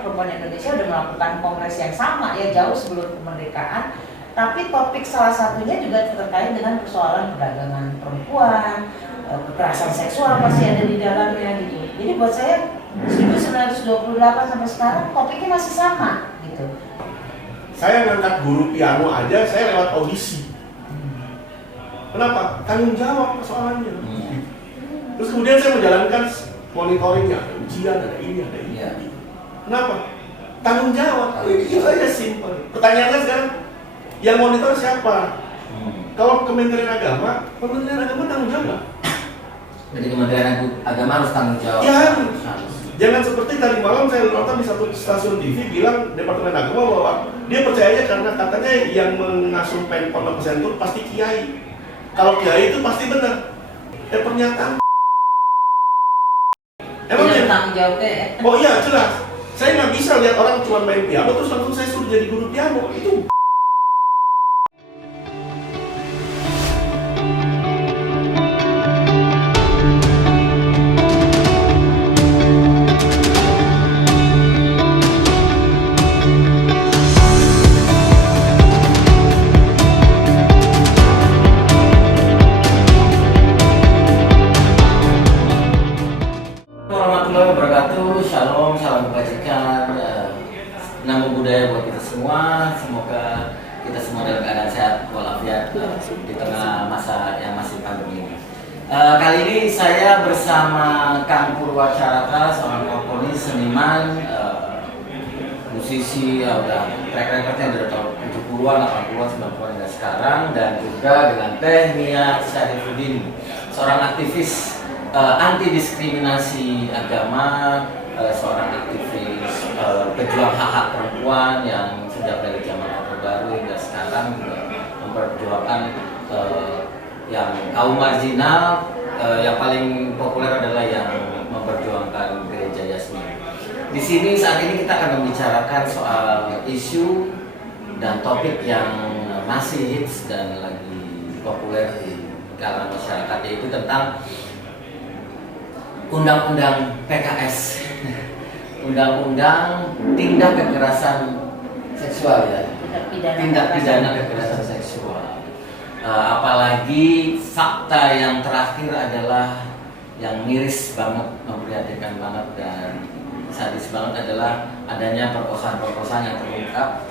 Perempuan Indonesia udah melakukan kongres yang sama ya jauh sebelum kemerdekaan. Tapi topik salah satunya juga terkait dengan persoalan perdagangan perempuan, kekerasan seksual pasti ada di dalamnya gitu. Jadi buat saya 1928 sampai sekarang topiknya masih sama gitu. Saya ngangkat guru piano aja, saya lewat audisi. Kenapa? Tanggung jawab persoalannya. Terus kemudian saya menjalankan monitoringnya, ada ujian, ada ini, ada ini. Kenapa? Tanggung jawab. Itu aja simpel. Pertanyaannya sekarang, yang monitor siapa? Kalau Kementerian Agama tanggung jawab. Jadi Kementerian Agama harus tanggung jawab. Ya, jangan seperti tadi malam saya nonton di satu stasiun TV bilang Departemen Agama bahwa dia percaya karena katanya yang mengasuh Pondok Pesantren pasti kiai. Kalau kiai itu pasti benar. Pernyataan. Emang tidak tanggung jawabnya ya? Oh iya jelas. Saya nggak bisa lihat orang cuma main piano terus langsung saya suruh jadi guru piano itu. Shalom, salam kebajikan, namo budaya buat kita semua. Semoga kita semua dalam keadaan sehat walafiat di tengah masa yang masih pandemi ini. Kali ini saya bersama Kang Purwacaraka, seorang komponis, seniman, musisi, udah track recordnya dari tahun 70-an, 80-an, 90-an hingga sekarang, dan juga dengan Teh Nia Syarifuddin, seorang aktivis anti diskriminasi agama, seorang aktivis pejuang hak-hak perempuan yang sejak dari zaman Orde Baru hingga sekarang juga memperjuangkan yang kaum marginal, yang paling populer adalah yang memperjuangkan gereja Yasmin. Di sini saat ini kita akan membicarakan soal isu dan topik yang masih hits dan lagi populer di kalangan masyarakat, yaitu tentang Undang-Undang PKS, Undang-Undang Tindak Kekerasan Seksual ya, Tindak Pidana Kekerasan Seksual. Apalagi fakta yang terakhir adalah yang miris banget, memprihatinkan banget dan sadis banget adalah adanya perkosaan-perkosaan yang terungkap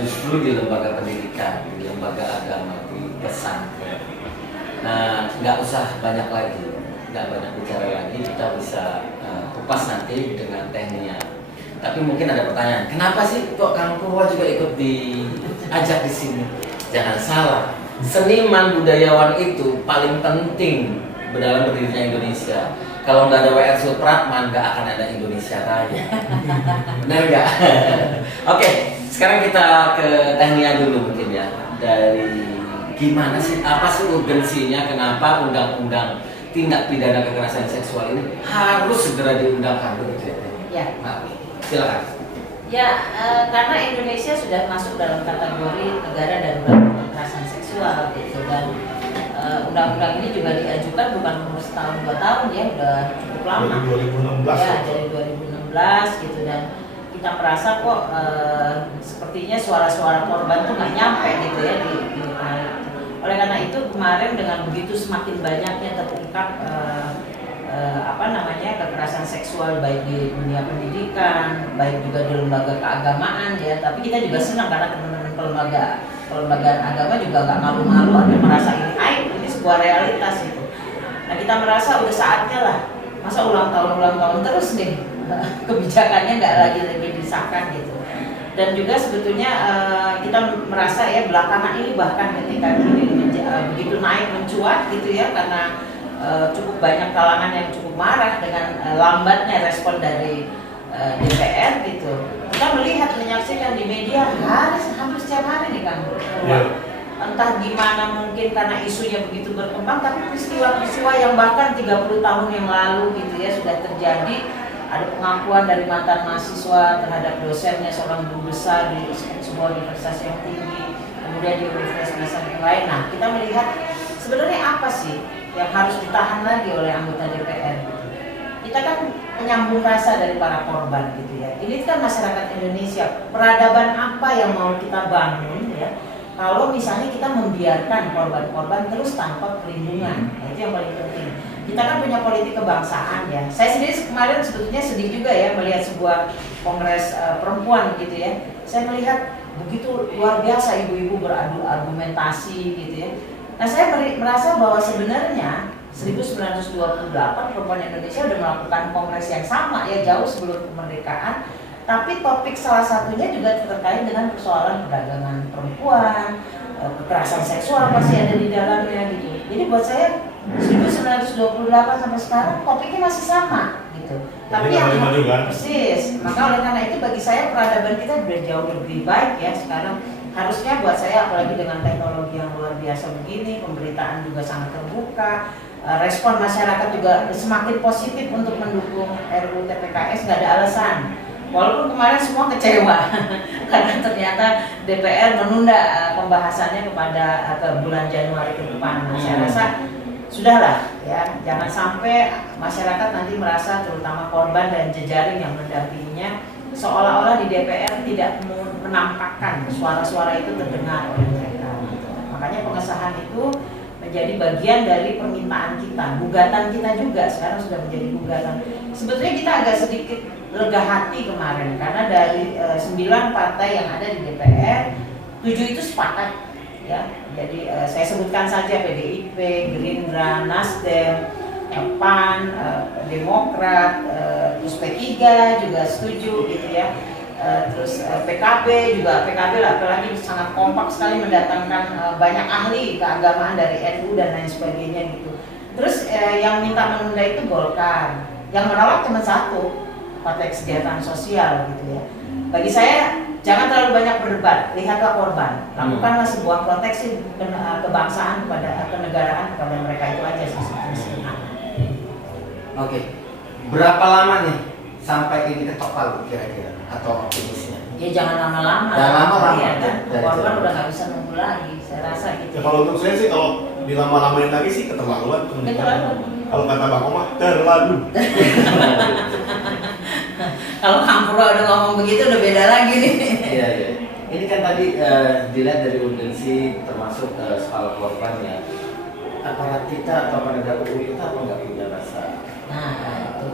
justru di lembaga pendidikan, di lembaga agama, di pesantren. Nah, nggak usah banyak lagi. Nggak banyak bicara lagi, kita bisa kupas nanti dengan tekniknya. Tapi mungkin ada pertanyaan, kenapa sih kok Kang Purwa juga ikut diajak di sini? Jangan salah, seniman budayawan itu paling penting dalam berdirinya Indonesia. Kalau nggak ada W.R. Supratman, nggak akan ada Indonesia Raya. Benar nggak? Oke, sekarang kita ke tekniknya dulu mungkin ya. Dari gimana sih, apa sih urgensinya, kenapa undang-undang tindak pidana kekerasan seksual ini harus segera diundangkan begitu ya? Ya. Nah, silakan. Ya, karena Indonesia sudah masuk dalam kategori negara darurat kekerasan seksual gitu, dan undang-undang ini juga diajukan bukan umur setahun 2 tahun ya, udah cukup lama. Dari 2016. Ya, dari 2016 gitu, dan kita merasa kok sepertinya suara-suara korban tuh nggak nyampe gitu ya di oleh karena itu kemarin dengan begitu semakin banyaknya terungkap kekerasan seksual baik di dunia pendidikan, baik juga di lembaga keagamaan ya. Tapi kita juga senang karena teman-teman kelembagaan agama juga nggak malu-malu atau merasa ini aib, ini sebuah realitas gitu. Nah kita merasa udah saatnya lah, masa ulang tahun terus nih kebijakannya nggak lagi disahkan gitu. Dan juga sebetulnya kita merasa ya belakangan ini bahkan ketika ini begitu naik mencuat gitu ya, karena cukup banyak kalangan yang cukup marah dengan lambatnya respon dari DPR gitu. Kita melihat, menyaksikan di media hampir setiap hari nih Kang. Entah gimana, mungkin karena isunya begitu berkembang, tapi peristiwa-peristiwa yang bahkan 30 tahun yang lalu gitu ya sudah terjadi. Ada pengakuan dari mantan mahasiswa terhadap dosennya, seorang guru besar di sebuah universitas yang tinggi, kemudian di universitas yang lain. Nah, kita melihat sebenarnya apa sih yang harus ditahan lagi oleh anggota DPR? Kita kan penyambung rasa dari para korban gitu ya. Ini kan masyarakat Indonesia, peradaban apa yang mau kita bangun ya? Kalau misalnya kita membiarkan korban-korban terus tanpa perlindungan, nah, itu yang paling penting. Kita kan punya politik kebangsaan ya. Saya sendiri kemarin sebetulnya sedih juga ya melihat sebuah kongres perempuan gitu ya. Saya melihat begitu luar biasa ibu-ibu beradu argumentasi gitu ya. Nah saya merasa bahwa sebenarnya 1928 perempuan Indonesia sudah melakukan kongres yang sama ya jauh sebelum kemerdekaan. Tapi topik salah satunya juga terkait dengan persoalan perdagangan perempuan, kekerasan seksual pasti ada di dalamnya gitu. Jadi buat saya 1928 sampai sekarang topiknya masih sama gitu. Tapi yang persis, maka oleh karena itu bagi saya peradaban kita sudah jauh lebih baik ya sekarang. Harusnya buat saya apalagi dengan teknologi yang luar biasa begini, pemberitaan juga sangat terbuka, respon masyarakat juga semakin positif untuk mendukung RUU TPKS, nggak ada alasan. Walaupun kemarin semua kecewa karena ternyata DPR menunda pembahasannya ke bulan Januari ke depan. Nah, saya rasa sudahlah ya, jangan sampai masyarakat nanti merasa terutama korban dan jejaring yang mendampinginya seolah-olah di DPR tidak menampakkan suara-suara itu terdengar oleh mereka. Makanya pengesahan itu menjadi bagian dari permintaan kita, gugatan kita juga sekarang sudah menjadi gugatan. Sebetulnya kita agak sedikit lega hati kemarin karena dari 9 partai yang ada di DPR, 7 itu sepakat ya. Jadi saya sebutkan saja PDIP, Gerindra, Nasdem, PAN, Demokrat, terus P3 juga setuju gitu ya. Terus PKB juga, PKB apalagi sangat kompak sekali mendatangkan banyak ahli keagamaan dari NU dan lain sebagainya gitu. Terus yang minta menunda itu Golkar, yang menolak cuma satu, Partai Kesejahteraan Sosial gitu ya. Bagi saya jangan terlalu banyak berdebat, lihatlah korban, lakukanlah sebuah proteksi kebangsaan kepada kenegaraan kepada mereka itu aja sih. Oke, berapa lama nih sampai ini ketok palu kira-kira atau optimisnya? Ya jangan lama-lama. Jangan lama-lama. Ya, kan? Korban udah nggak bisa nunggu lagi, saya rasa gitu. Ya, kalau untuk saya sih kalau dilama-lamain lagi sih keterlaluan. Kalau kata Bang Omar, terlalu. Kalau Kang Purwo udah ngomong begitu udah beda lagi nih. Iya, iya. Ini kan tadi dilihat dari urgensi termasuk soal korban ya. Aparat kita atau penegak hukum kita apa nggak punya rasa? Nah, itu.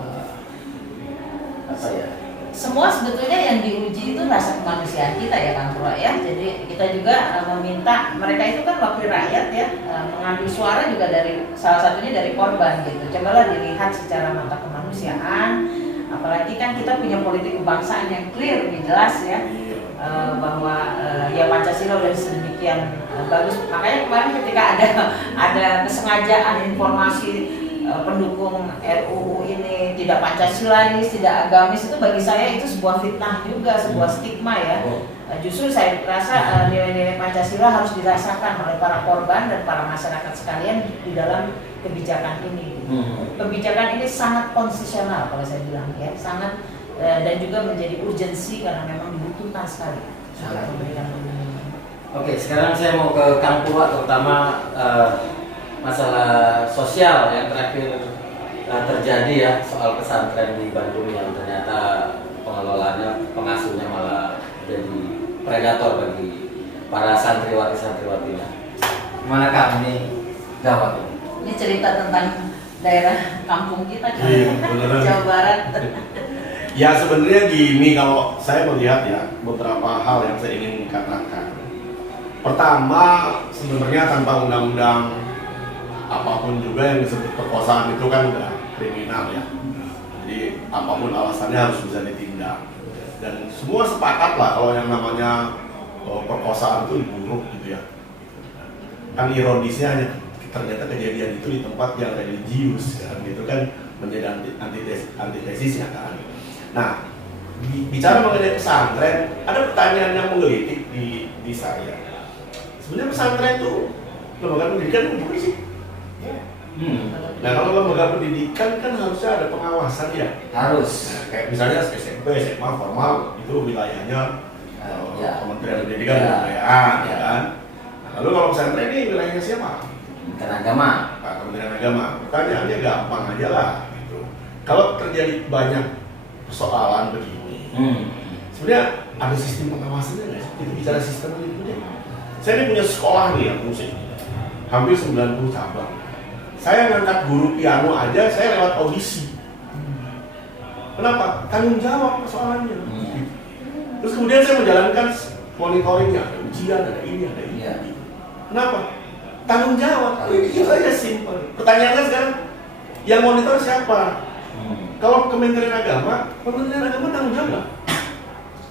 Apa ya? Semua sebetulnya yang diuji itu rasa kemanusiaan kita ya Kang Purwo ya. Jadi kita juga meminta mereka itu kan wakil rakyat ya, mengambil suara juga dari salah satunya dari korban gitu. Cobalah dilihat secara mata kemanusiaan. Apalagi kan kita punya politik kebangsaan yang clear, jelas ya, bahwa ya Pancasila udah sedemikian bagus. Makanya kemarin ketika ada kesengajaan informasi pendukung RUU ini tidak Pancasilais, tidak agamis, itu bagi saya itu sebuah fitnah juga, sebuah stigma ya. Justru saya rasa nilai-nilai Pancasila harus dirasakan oleh para korban dan para masyarakat sekalian di dalam kebijakan ini. Kebijakan ini sangat konstitusional kalau saya bilang ya, sangat dan juga menjadi urgensi karena memang dibutuhkan sekali untuk memberikan perlindungan. Oke, sekarang saya mau ke Kang Purwo terutama masalah sosial yang terakhir terjadi ya, soal pesantren di Bandung yang ternyata pengelolanya, pengasuhnya malah jadi predator bagi para santriwati-santriwatinya. Gimana Kang, ini gawat ini? Ini cerita tentang daerah kampung kita kan, Jawa Barat. Ya sebenarnya gini, kalau saya melihat ya beberapa hal yang saya ingin katakan. Pertama, sebenarnya tanpa undang-undang apapun juga yang disebut perkosaan itu kan udah kriminal ya. Jadi apapun alasannya harus bisa ditindak. Dan semua sepakat lah kalau yang namanya perkosaan itu dibunuh gitu ya. Kan ironisnya hanya ternyata kejadian itu di tempat yang religius ya, gitu kan menjadi antitesisnya kan. Nah, bicara mengenai pesantren, ada pertanyaan yang menggelitik di saya. Sebenarnya pesantren itu lembaga pendidikan bukan sih? Nah, kalau lembaga pendidikan kan harusnya ada pengawasan ya. Harus. Nah, kayak misalnya SMP, SMA formal itu wilayahnya Kementerian Pendidikan dan Kebudayaan, ya kan. Nah, lalu kalau pesantren ini wilayahnya siapa? Kementerian Agama. Kementerian Agama. Pertanyaannya gampang aja lah. Gitu. kalau terjadi banyak persoalan begini, sebenarnya ada sistem pengawasannya nggak sih? Kita bicara sistem itu deh. Saya ini punya sekolah nih yang musik, hampir 90 cabang. Saya ngangkat guru piano aja, saya lewat audisi. Kenapa? Tanggung jawab persoalannya. Terus kemudian saya menjalankan monitoringnya, ada ujian, ada ini, ada ini. Kenapa? Tanggung jawab. Itu aja simpel. Pertanyaannya sekarang, yang monitor siapa? Kalau Kementerian Agama tanggung jawab.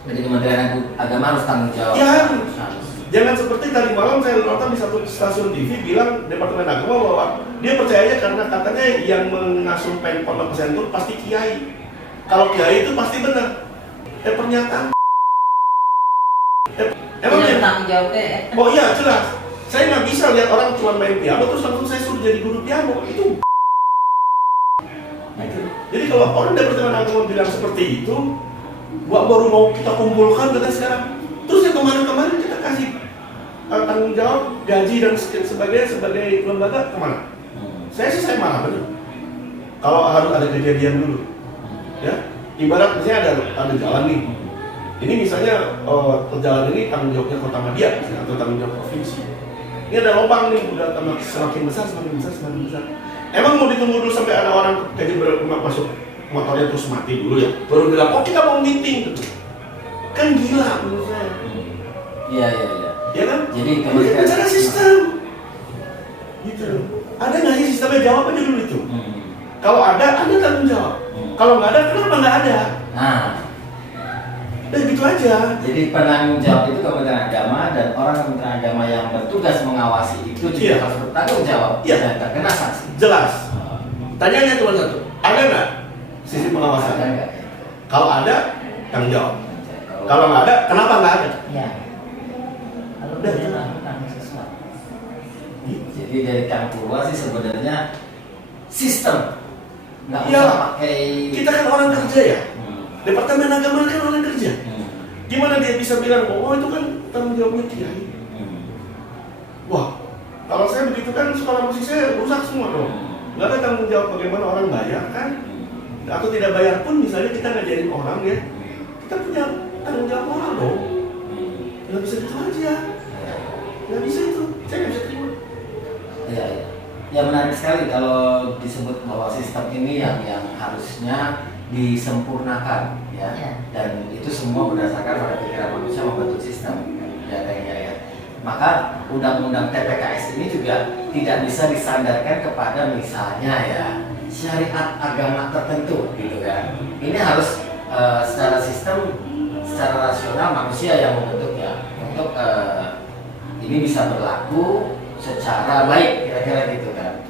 Jadi Kementerian Agama harus tanggung jawab. Ya, jangan seperti tadi malam saya nonton di satu stasiun TV bilang Departemen Agama bahwa dia percaya karena katanya yang mengasuh Pemkot dan Pesantren pasti kiai. Kalau kiai itu pasti benar. Pernyataan. Emang tanggung jawabnya ya? Oh iya jelas. Saya nggak bisa lihat orang cuma main piano terus langsung saya suruh jadi guru piano itu. Jadi kalau orang Departemen Agama bilang seperti itu, baru mau kita kumpulkan dengan sekarang. Terus yang kemarin-kemarin kita kasih tanggung jawab gaji dan sebagainya sebagai lembaga kemana? Saya marah benar. Kalau harus ada kejadian dulu, ya. Ibarat misalnya ada jalan nih. Ini misalnya jalan ini tanggung jawabnya Kota Madia misalnya, atau tanggung jawab provinsi. Ini ada lubang nih, udah semakin besar. Emang mau ditunggu dulu sampai ada orang gaji masuk motornya terus mati dulu ya? Baru bilang, oh kita mau meeting gitu. Kan gila menurut saya. Iya. Ya kan? Jadi kemudian bicara sistem. Gitu. Ada nggak sih sistemnya? Jawab aja dulu itu. Kalau ada tanggung jawab. Kalau nggak ada, kenapa nggak ada? Nah, udah gitu aja. jadi penanggung jawab itu Kementerian Agama dan orang Kementerian Agama yang bertugas mengawasi itu juga harus bertanggung jawab dan terkena sanksi. Jelas. Tanyanya cuma satu, ada nggak sisi pengawasan? Ada nggak? Kalau ada, tanggung jawab. Kalau nggak ada, kenapa nggak ada? Ya. Kalau udah melakukan sesuatu. Jadi dari Kang Purwa sih sebenarnya sistem. Nggak Ya, usah pakai. kita kan orang kerja ya. Departemen Agama kan orang kerja. Gimana dia bisa bilang, oh itu kan tanggung jawabnya kiai? Wah, kalau saya begitu kan sekolah musik saya rusak semua dong. Nggak ada tanggung jawab bagaimana orang bayar kan? Atau tidak bayar pun misalnya kita ngajarin orang ya, kita punya tanggung jawab moral dong. Nggak bisa gitu aja. Nggak bisa itu, saya nggak bisa terima. Iya. Ya menarik sekali kalau disebut bahwa sistem ini yang harusnya disempurnakan ya. Dan itu semua berdasarkan pada pikiran manusia membentuk sistem ya. Maka undang-undang TPKS ini juga tidak bisa disandarkan kepada misalnya ya syariat agama tertentu gitu kan. Ini harus secara sistem, secara rasional manusia yang membentuknya untuk ini bisa berlaku secara baik kira-kira gitu kan.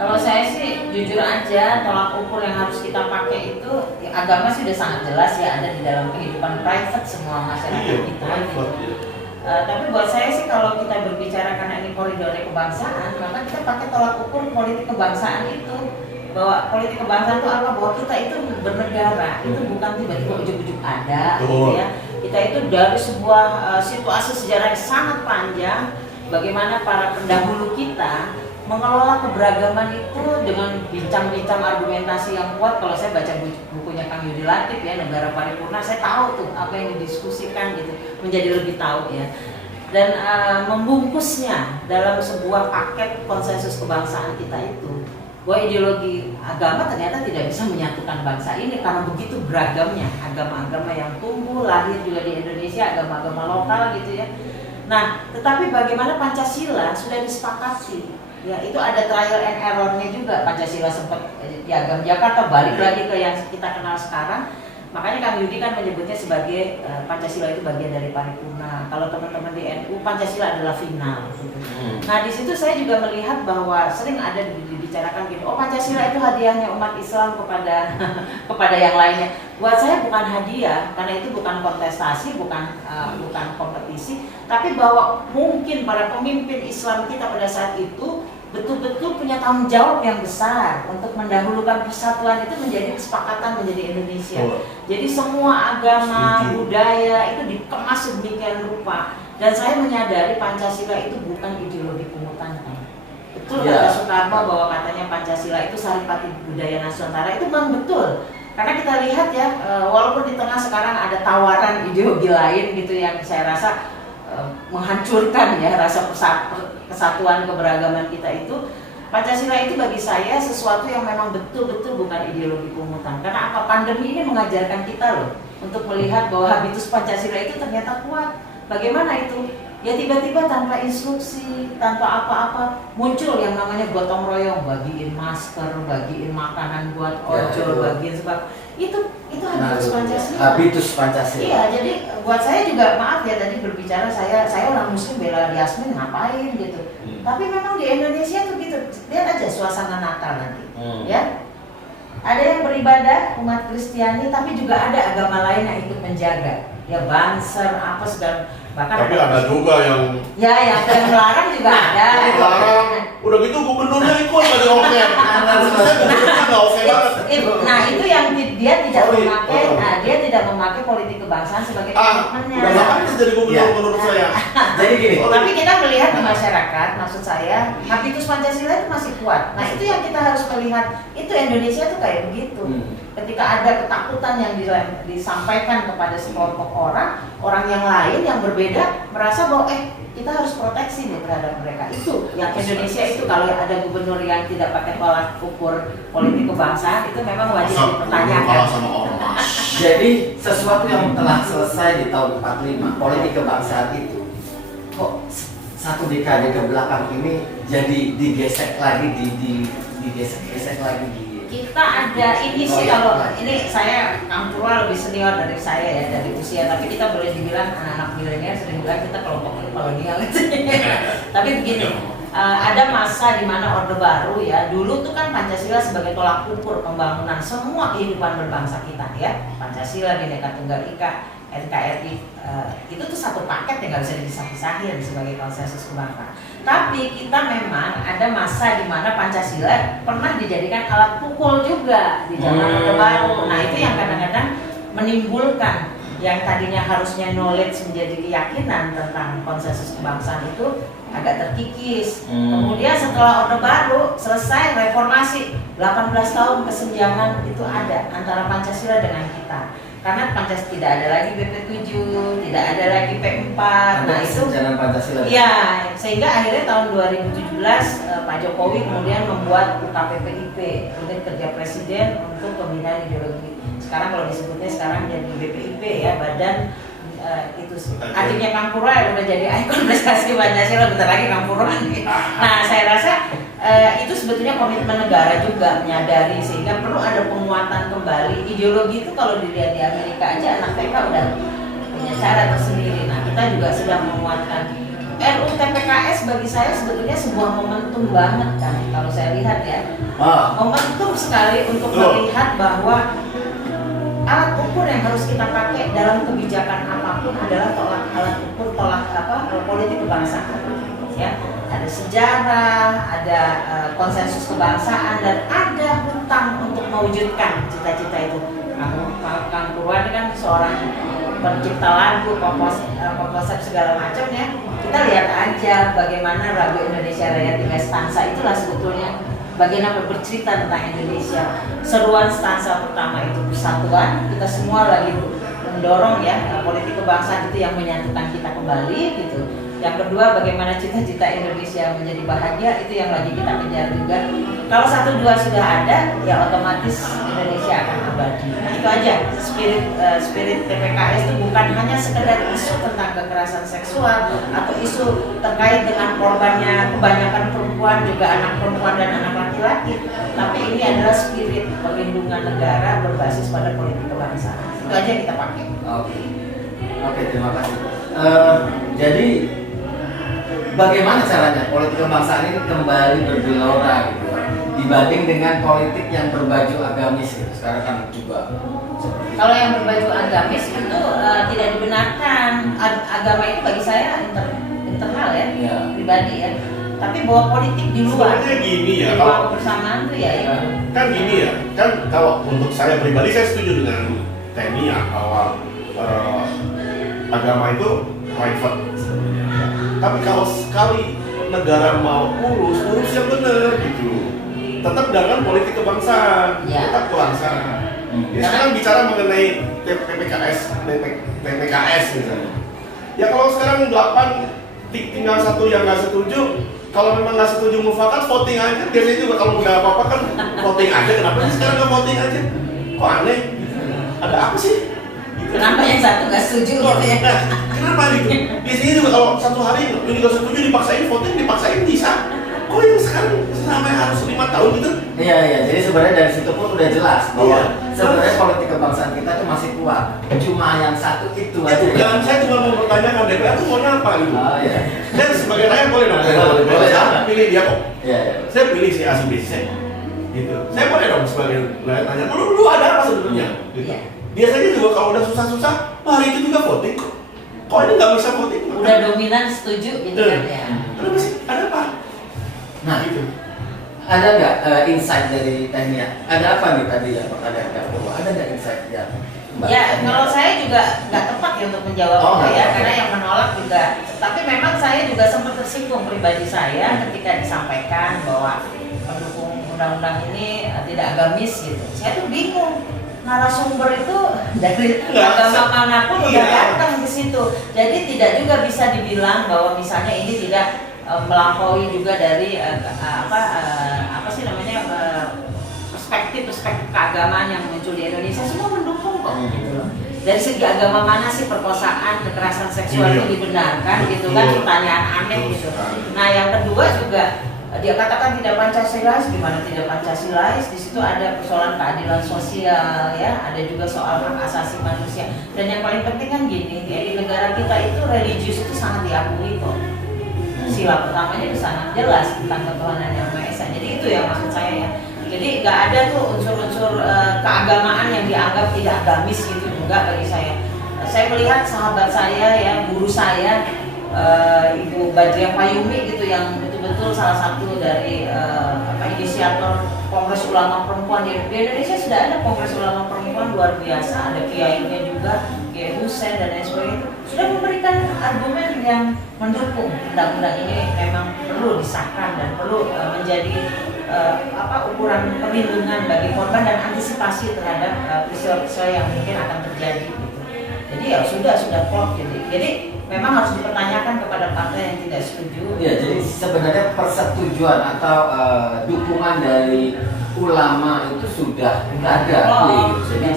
Kalau saya sih jujur aja tolak ukur yang harus kita pakai itu ya, agama sih udah sangat jelas ya ada di dalam kehidupan private semua masyarakat kita gitu. Tapi buat saya sih kalau kita berbicara karena ini koridornya kebangsaan, maka kita pakai tolak ukur politik kebangsaan itu. Bahwa politik kebangsaan itu apa? Bahwa kita itu bernegara, itu bukan tiba-tiba ujuk-ujuk ada gitu ya. Kita itu dari sebuah situasi sejarah yang sangat panjang, bagaimana para pendahulu kita mengelola keberagaman itu dengan bincang-bincang argumentasi yang kuat. Kalau saya baca bukunya Kang Yudi Latif ya, Negara Paripurna, saya tahu tuh apa yang didiskusikan gitu, menjadi lebih tahu ya. Dan membungkusnya dalam sebuah paket konsensus kebangsaan kita itu, bahwa ideologi agama ternyata tidak bisa menyatukan bangsa ini karena begitu beragamnya agama-agama yang tumbuh lahir juga di Indonesia, agama-agama lokal gitu ya. Nah, tetapi bagaimana Pancasila sudah disepakati. Ya, itu ada trial and error-nya juga. Pancasila sempat piagam Jakarta, balik lagi ke yang kita kenal sekarang. Makanya Kang Yudi kan menyebutnya sebagai Pancasila itu bagian dari paripurna. Kalau teman-teman di NU, Pancasila adalah final. Gitu. Nah, di situ saya juga melihat bahwa sering ada dibicarakan gini, oh Pancasila itu hadiahnya umat Islam kepada kepada yang lainnya. Buat saya bukan hadiah, karena itu bukan kontestasi, bukan kompetisi, tapi bahwa mungkin para pemimpin Islam kita pada saat itu betul-betul punya tanggung jawab yang besar untuk mendahulukan persatuan itu menjadi kesepakatan menjadi Indonesia. Jadi semua agama, budaya itu dikemas sedemikian rupa. Dan saya menyadari Pancasila itu bukan ideologi pungutan. betul Ya. kata Soekarno bahwa katanya Pancasila itu saripati budaya Nusantara, itu memang betul. Karena kita lihat ya, walaupun di tengah sekarang ada tawaran ideologi lain gitu yang saya rasa menghancurkan ya rasa kesatuan keberagaman kita itu, Pancasila itu bagi saya sesuatu yang memang betul-betul bukan ideologi pungutan. Karena apa? Pandemi ini mengajarkan kita loh untuk melihat bahwa habitus Pancasila itu ternyata kuat. Bagaimana itu? Ya tiba-tiba tanpa instruksi, tanpa apa-apa muncul yang namanya gotong royong, bagiin masker, bagiin makanan buat ojol, bagiin sebab itu habitus Pancasila. Habitus Pancasila. Iya, jadi buat saya juga maaf ya tadi berbicara saya orang muslim bela Yasmin ngapain gitu. Tapi memang di Indonesia tuh gitu. Lihat aja suasana Natal nanti. Ya. Ada yang beribadah umat Kristiani tapi juga ada agama lain yang ikut menjaga. Ya banser apa segala bahkan Tapi ada juga yang yang melarang juga ada. larang. Udah gitu gubernurnya ikut nggak dioker. Saya gubernurnya nggak oke banget. Nah itu yang dia tidak Sorry. memakai, dia tidak memakai politik kebangsaan sebagai komitmennya. Udah nggak pantas jadi gubernur menurut saya. Jadi gini, Tapi kita melihat di masyarakat, maksud saya, habitus Pancasila itu masih kuat. Nah itu yang kita harus melihat. Itu Indonesia tuh kayak begitu. Ketika ada ketakutan yang disampaikan kepada sekelompok orang yang lain yang berbeda merasa bahwa kita harus proteksi nih terhadap mereka. Itu yang Indonesia itu kalau ada gubernur yang tidak pakai tolak ukur politik kebangsaan itu memang wajib dipertanyakan. jadi sesuatu yang telah selesai di tahun 45, politik kebangsaan itu kok satu dekade ke belakang ini jadi digesek lagi, digesek lagi di Kita ada ini sih kalau ini saya Kang Purwa lebih senior dari saya ya dari usia, tapi kita boleh dibilang anak-anak milenial sering bilang kita kelompok kolonial gitu. Tapi begini, ada masa di mana Orde Baru ya, dulu tuh kan Pancasila sebagai tolak ukur pembangunan semua kehidupan berbangsa kita ya. Pancasila, Bhinneka Tunggal Ika, NKRI, itu tuh satu paket yang nggak bisa dipisah-pisahin sebagai konsensus kebangsaan. Tapi kita memang ada masa di mana Pancasila pernah dijadikan alat pukul juga di zaman Orde Baru. Nah itu yang kadang-kadang menimbulkan yang tadinya harusnya knowledge menjadi keyakinan tentang konsensus kebangsaan itu agak terkikis. Kemudian setelah Orde Baru selesai reformasi, 18 tahun kesenjangan itu ada antara Pancasila dengan kita. Karena Pancasila tidak ada lagi BP7, tidak ada lagi P4. Nah itu Pancasila. Iya, sehingga akhirnya tahun 2017 Pak Jokowi kemudian membuat UKPPIP, Unit Kerja Presiden untuk Pembinaan Ideologi. Sekarang kalau disebutnya sekarang jadi BPIP ya, Badan itu artinya Kang Purwa yang udah jadi ikon prestasi Pancasila, bentar lagi Kang Purwa. Nah saya rasa itu sebetulnya komitmen negara juga menyadari sehingga perlu ada penguatan kembali ideologi itu. Kalau dilihat di Amerika aja anak TK udah punya cara tersendiri. Nah kita juga sedang menguatkan RUU TPKS. Bagi saya sebetulnya sebuah momentum banget kan kalau saya lihat ya, momentum sekali untuk melihat bahwa alat ukur yang harus kita pakai dalam kebijakan apapun adalah alat ukur politik kebangsaan ya. Ada sejarah, ada konsensus kebangsaan, dan ada hutang untuk mewujudkan cita-cita itu. Kang Purwa kan seorang pencipta lagu, komposer segala macam ya. Kita lihat aja bagaimana lagu Indonesia Raya 3 stansa itulah sebetulnya bagaimana bercerita tentang Indonesia. Seruan stansa pertama itu persatuan, kita semua lagi mendorong ya politik kebangsaan itu yang menyatukan kita kembali gitu. Yang kedua, bagaimana cita-cita Indonesia menjadi bahagia, itu yang lagi kita kejar juga. Kalau 1, 2 sudah ada, ya otomatis Indonesia akan abadi. Nah itu aja, spirit TPKS itu bukan hanya sekedar isu tentang kekerasan seksual atau isu terkait dengan korbannya kebanyakan perempuan, juga anak perempuan dan anak laki-laki. Tapi ini adalah spirit perlindungan negara berbasis pada politik kebangsaan. Itu aja kita pakai. Oke, terima kasih. Jadi bagaimana caranya politik kebangsaan ini kembali bergelora gitu dibanding dengan politik yang berbaju agamis gitu. Sekarang kan juga seperti kalau yang berbaju agamis itu tidak dibenarkan. Agama itu bagi saya internal ya, pribadi ya. Tapi bahwa politik di luar, sebenarnya gini ya, kalau bersamaan tuh ya. Kan gini ya, kan kalau untuk saya pribadi saya setuju dengan TNI ya bahwa agama itu private sebenarnya. Tapi kalau sekali negara mau urus yang benar gitu. Tetap dengan politik kebangsaan, tetap kebangsaan. Ya, sekarang bicara mengenai PPKS misalnya. Ya kalau sekarang 8 tinggal 1 yang nggak setuju, kalau memang nggak setuju mufakat voting aja. Biasanya juga kalau nggak apa-apa kan voting aja. Kenapa sih sekarang nggak voting aja? Kok aneh? Ada apa sih? Kenapa yang satu nggak setuju gitu ya? Kenapa gitu? Biasanya juga kalau 1 hari ini nggak setuju dipaksain voting, dipaksain bisa. Kok yang sekarang sampai harus 5 tahun gitu? Iya. Jadi sebenarnya dari situ pun udah jelas bahwa sebenarnya politik kebangsaan kita tuh masih kuat. Cuma yang satu itu aja. Jangan, saya cuma mau bertanyakan DPR tuh maunya apa gitu? Oh iya. Dan sebagai rakyat boleh dong. Boleh. Saya pilih dia kok. Iya. Saya pilih si A si B si C. Gitu. Saya boleh dong sebagai rakyat tanya. Lu ada apa sebenarnya? Gitu. Biasanya juga kalau udah susah-susah, hari itu juga voting kok. Kok ini nggak bisa voting? Udah dominan setuju gitu kan ya. Kenapa sih? Ada apa? Nah, gitu. Ada nggak insight dari Tehnia? Ada apa nih tadi ya pertanyaan Kak? Ada nggak insight ya? Ya, kalau saya juga nggak tepat ya untuk menjawab itu ya, karena yang menolak juga. Tapi memang saya juga sempat tersinggung pribadi saya ketika disampaikan bahwa pendukung undang-undang ini tidak agamis gitu. Saya tuh bingung. Narasumber itu dari agama manapun udah datang ke situ. Jadi tidak juga bisa dibilang bahwa misalnya ini tidak melampaui juga dari perspektif keagamaan yang muncul di Indonesia. Semua mendukung kok gitu loh. Dari segi agama mana sih perkosaan, kekerasan seksual itu dibenarkan gitu kan, pertanyaan aneh gitu. Nah yang kedua juga dia katakan tidak Pancasilais, gimana tidak Pancasilais? Di situ ada persoalan keadilan sosial ya, ada juga soal hak asasi manusia. Dan yang paling penting kan gini, ya, di negara kita itu religius itu sangat diakui kok. Sila pertamanya itu sangat jelas tentang ketuhanan yang Maha Esa. Jadi itu yang maksud saya ya. Jadi nggak ada tuh unsur-unsur keagamaan yang dianggap tidak agamis gitu, enggak bagi saya. Saya melihat sahabat saya ya, guru saya Ibu Badriah Payumi gitu yang betul-betul salah satu dari inisiator Kongres Ulama Perempuan di Indonesia. Sudah ada Kongres Ulama Perempuan luar biasa, ada kiainya juga, Kiai Husain dan lain sebagainya, sudah memberikan argumen yang mendukung undang-undang ini memang perlu disahkan dan perlu menjadi ukuran perlindungan bagi korban dan antisipasi terhadap peristiwa-peristiwa yang mungkin akan terjadi gitu. Jadi ya sudah klop jadi memang harus dipertanyakan kepada partai yang tidak setuju. Ya, jadi sebenarnya persetujuan atau dukungan dari ulama itu sudah ada. Jadi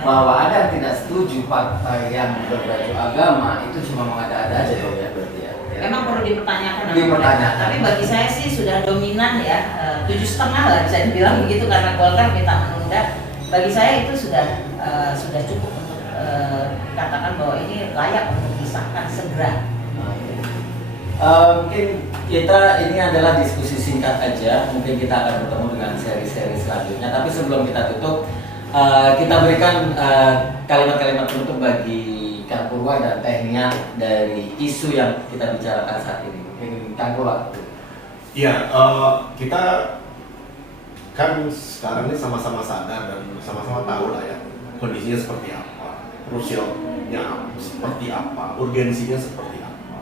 bahwa ada yang tidak setuju partai yang berbaju agama itu cuma mengada-ada aja ya berarti ya. Memang perlu dipertanyakan. Tapi bagi saya sih sudah dominan ya, 7,5 lah bisa dibilang begitu karena Golkar minta menunda. Bagi saya itu sudah cukup untuk katakan bahwa ini layak untuk disahkan segera. Mungkin ini adalah diskusi singkat aja. Mungkin kita akan bertemu dengan seri-seri selanjutnya. Tapi sebelum kita tutup, kita berikan kalimat-kalimat penutup bagi Kang Purwa dan Tehnia dari isu yang kita bicarakan saat ini. Kang Purwa. Iya, kita kan sekarang ini sama-sama sadar dan sama-sama tahu lah ya kondisinya seperti apa, krusialnya seperti apa, urgensinya seperti apa.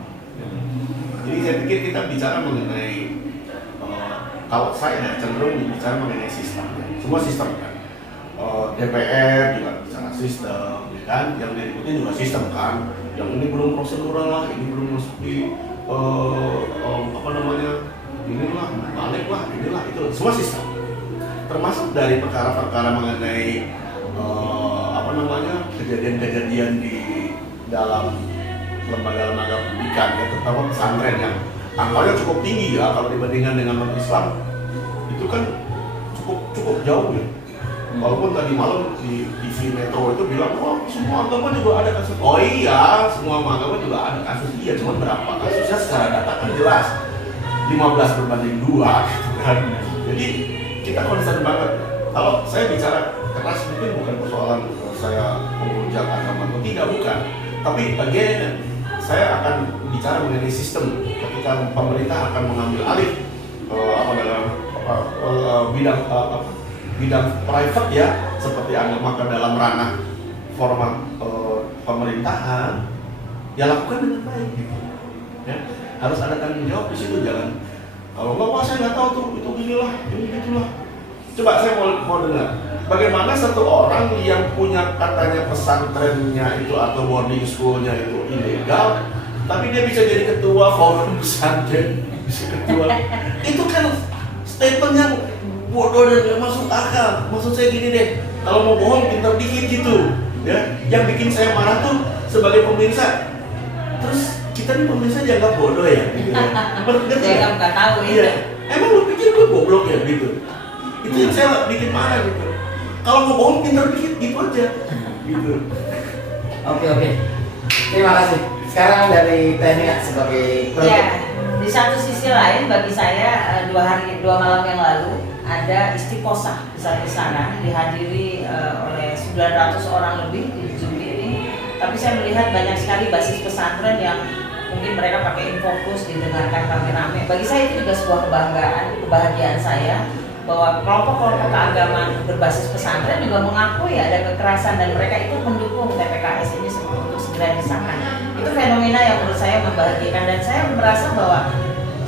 Jadi saya pikir kita bicara mengenai kalau saya cenderung bicara mengenai sistem, semua sistem kan. DPR juga bicara sistem, ya kan? Yang diikuti juga sistem kan. Yang ini belum prosedural lah, ini belum masuk di inilah, balik lah, inilah itu semua sistem. Termasuk dari perkara-perkara mengenai kejadian-kejadian di dalam lembaga-lembaga pendidikan ya, terutama pesantren yang angkanya cukup tinggi ya kalau dibandingkan dengan non-Islam itu kan cukup jauh ya. Walaupun tadi malam di TV Metro itu bilang, oh semua agama juga ada kasus. Oh iya, semua agama juga ada kasus. Iya, cuma berapa kasusnya secara data kan jelas 15 berbanding 2 gitu kan. Jadi kita concern banget. Kalau saya bicara keras mungkin bukan persoalan saya menghujat agama atau tidak, bukan. Tapi again, saya akan bicara mengenai sistem ketika pemerintah akan mengambil alih bidang private ya, seperti agama ke dalam ranah formal pemerintahan, ya lakukan dengan baik gitu. ya. Harus ada tanggung jawab di situ, jangan kalau nggak, wah saya nggak tahu tuh itu ginilah, ini gitulah. Coba saya mau dengar, bagaimana satu orang yang punya katanya pesantrennya itu atau boarding schoolnya itu ilegal, tapi dia bisa jadi ketua forum pesantren, bisa ketua. Itu kan statement yang bodoh dan gak masuk akal. Maksud saya gini deh, kalau mau bohong pintar dikit gitu, ya. Yang bikin saya marah tuh sebagai pemirsa, terus kita nih pemirsa dianggap bodoh ya, gitu ya. Saya nggak tahu ya. Iya. Emang lu pikir gue goblok ya gitu? Itu yang saya bikin marah gitu. Kalau mau bohong pintar dikit gitu aja, gitu. Oke. Terima kasih. Sekarang dari Tania sebagai Ya, di satu sisi lain bagi saya 2 malam yang lalu ada istiqosah besar-besaran dihadiri oleh 900 orang lebih di Zoom ini. Tapi saya melihat banyak sekali basis pesantren yang mungkin mereka pakai infokus didengarkan rame-rame. Bagi saya itu juga sebuah kebanggaan, kebahagiaan saya bahwa kelompok-kelompok keagamaan berbasis pesantren juga mengakui ada kekerasan dan mereka itu mendukung TPKS ini untuk segera disahkan. Itu fenomena yang menurut saya membahagiakan dan saya merasa bahwa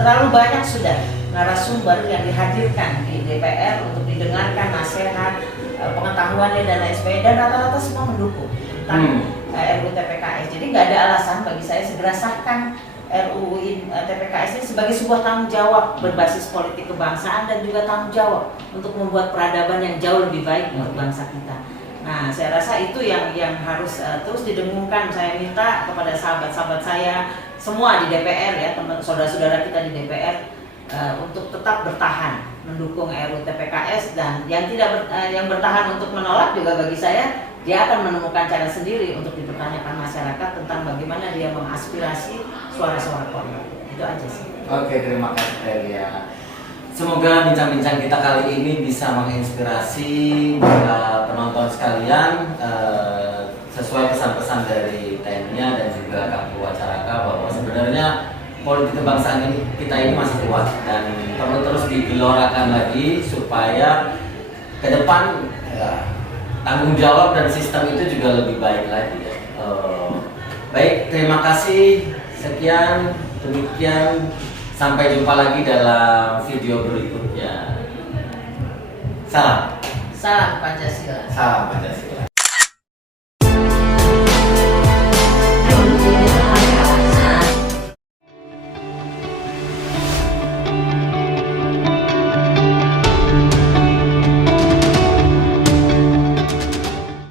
terlalu banyak sudah narasumber yang dihadirkan di DPR untuk didengarkan nasihat, pengetahuannya dan lain sebagainya, dan rata-rata semua mendukung tentang RUU TPKS. Jadi nggak ada alasan bagi saya segera sahkan RUU TPKS ini sebagai sebuah tanggung jawab berbasis politik kebangsaan dan juga tanggung jawab untuk membuat peradaban yang jauh lebih baik untuk bangsa kita. Nah, saya rasa itu yang harus terus didengungkan. Saya minta kepada sahabat-sahabat saya semua di DPR ya, teman saudara-saudara kita di DPR untuk tetap bertahan mendukung RUU TPKS, dan yang yang bertahan untuk menolak juga bagi saya dia akan menemukan cara sendiri untuk dipertanyakan masyarakat tentang bagaimana dia mengaspirasi suara-suara korban. Itu aja sih. Oke, terima kasih Delia. Semoga bincang-bincang kita kali ini bisa menginspirasi penonton sekalian sesuai pesan-pesan dari Tania dan juga Kak Wacaraka bahwa sebenarnya politik kebangsaan kita ini masih kuat dan perlu terus digelorakan lagi supaya ke depan tanggung jawab dan sistem itu juga lebih baik lagi ya. Baik, terima kasih. Sekian, demikian. Sampai jumpa lagi dalam video berikutnya. Salam. Salam Pancasila. Salam Pancasila.